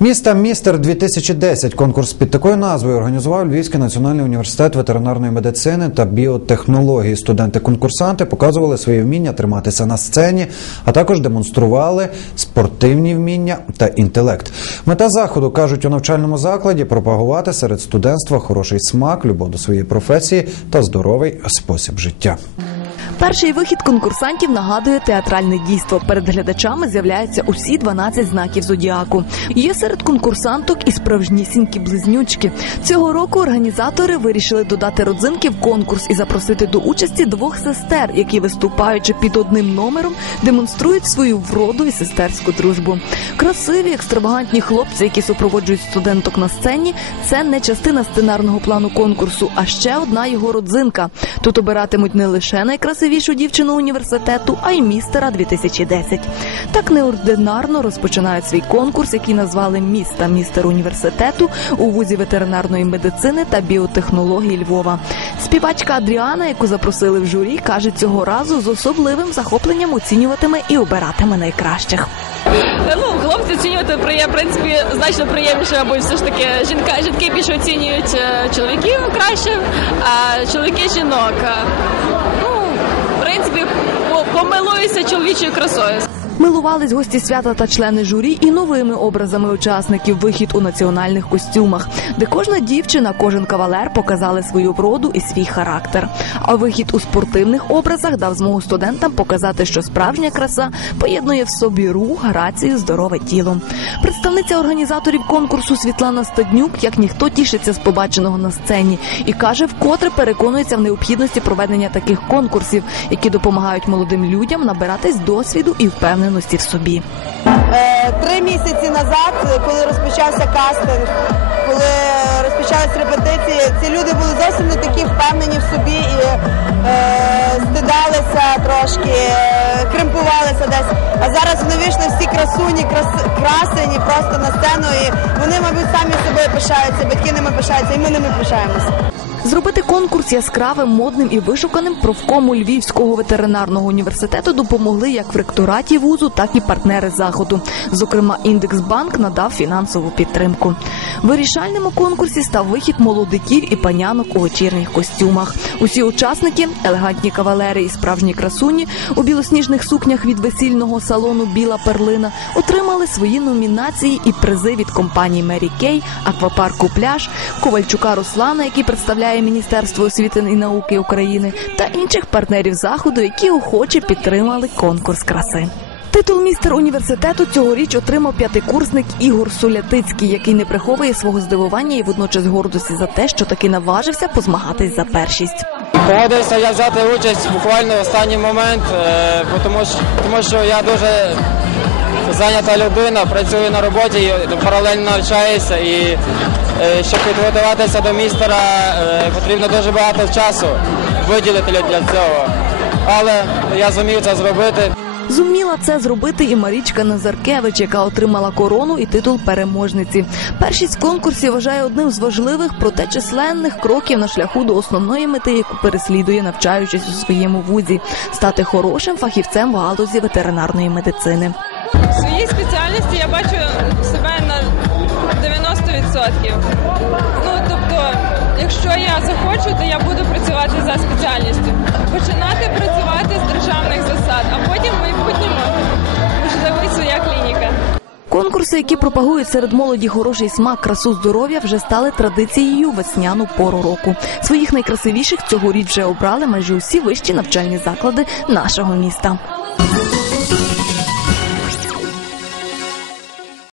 Міста Містер 2010 конкурс під такою назвою організував Львівський національний університет ветеринарної медицини та біотехнології. Студенти-конкурсанти показували своє вміння триматися на сцені, а також демонстрували спортивні вміння та інтелект. Мета заходу кажуть у навчальному закладі пропагувати серед студентства хороший смак, любов до своєї професії та здоровий спосіб життя. Перший вихід конкурсантів нагадує театральне дійство. Перед глядачами з'являються усі 12 знаків зодіаку. Є серед конкурсанток і справжнісінькі близнючки. Цього року організатори вирішили додати родзинки в конкурс і запросити до участі двох сестер, які, виступаючи під одним номером, демонструють свою вроду і сестерську дружбу. Красиві, екстравагантні хлопці, які супроводжують студенток на сцені, це не частина сценарного плану конкурсу, а ще одна його родзинка. Тут обиратимуть не лише найкрасивішу дівчину університету, а й містера 2010. Так неординарно розпочинають свій конкурс, який назвали міста містер університету у вузі ветеринарної медицини та біотехнології Львова. Співачка Адріана, яку запросили в журі, каже, цього разу з особливим захопленням оцінюватиме і обиратиме найкращих. Ну, хлопці оцінювати в принципі, значно приємніше, бо все ж таки жінка, жінки більше оцінюють е, чоловіків краще, а чоловіки жінок. Ну, в принципі, по- помилуюся чоловічою красою. Милувались гості свята та члени журі і новими образами учасників вихід у національних костюмах, де кожна дівчина, кожен кавалер показали свою вроду і свій характер. А вихід у спортивних образах дав змогу студентам показати, що справжня краса поєднує в собі рух, грацію, здорове тіло. Представниця організаторів конкурсу Світлана Стаднюк, як ніхто тішиться з побаченого на сцені, і каже, вкотре переконується в необхідності проведення таких конкурсів, які допомагають молодим людям набиратись досвіду і впевненості в собі. Е, Три місяці назад, коли розпочався кастинг, коли розпочалися репетиції, ці люди були зовсім не такі впевнені в собі і е, стидалися трошки, е, кримпувалися десь. А зараз вони вийшли всі красуні, крас, красені просто на сцену, і вони, мабуть, самі собою пишаються, батьки ними пишаються, і ми ними пишаємося. Зробити конкурс яскравим, модним і вишуканим профкому Львівського ветеринарного університету допомогли як в ректораті вузу, так і партнери заходу. Зокрема, індексбанк надав фінансову підтримку. Вирішальним у конкурсі став вихід молодиків і панянок у вечірніх костюмах. Усі учасники, елегантні кавалери і справжні красуні у білосніжних сукнях від весільного салону Біла перлина отримали свої номінації і призи від компаній Мері Кей, аквапарку Пляж, Ковальчука Руслана, який представляє Міністерство освіти і науки України, та інших партнерів заходу, які охоче підтримали конкурс краси. Титул містер університету цьогоріч отримав п'ятикурсник Ігор Сулятицький, який не приховує свого здивування і водночас гордості за те, що таки наважився позмагатись за першість. Погодився я взяти участь буквально в останній момент, е, тому що я дуже зайнята людина, працюю на роботі, паралельно навчаюся і е, щоб підготуватися до містера, е, потрібно дуже багато часу виділити для цього. Але я зумів це зробити. Зуміла це зробити і Марічка Назаркевич, яка отримала корону і титул переможниці. Першість в конкурсі вважає одним з важливих, проте численних кроків на шляху до основної мети, яку переслідує, навчаючись у своєму вузі, стати хорошим фахівцем в галузі ветеринарної медицини. В своїй спеціальності я бачу себе на 90%. Ну, тобто, якщо я захочу, то я буду працювати за спеціальністю. Починати працювати з державних засад, а потім в майбутньому можливо своя клініка. Конкурси, які пропагують серед молоді хороший смак, красу здоров'я, вже стали традицією весняну пору року. Своїх найкрасивіших цьогоріч вже обрали майже усі вищі навчальні заклади нашого міста.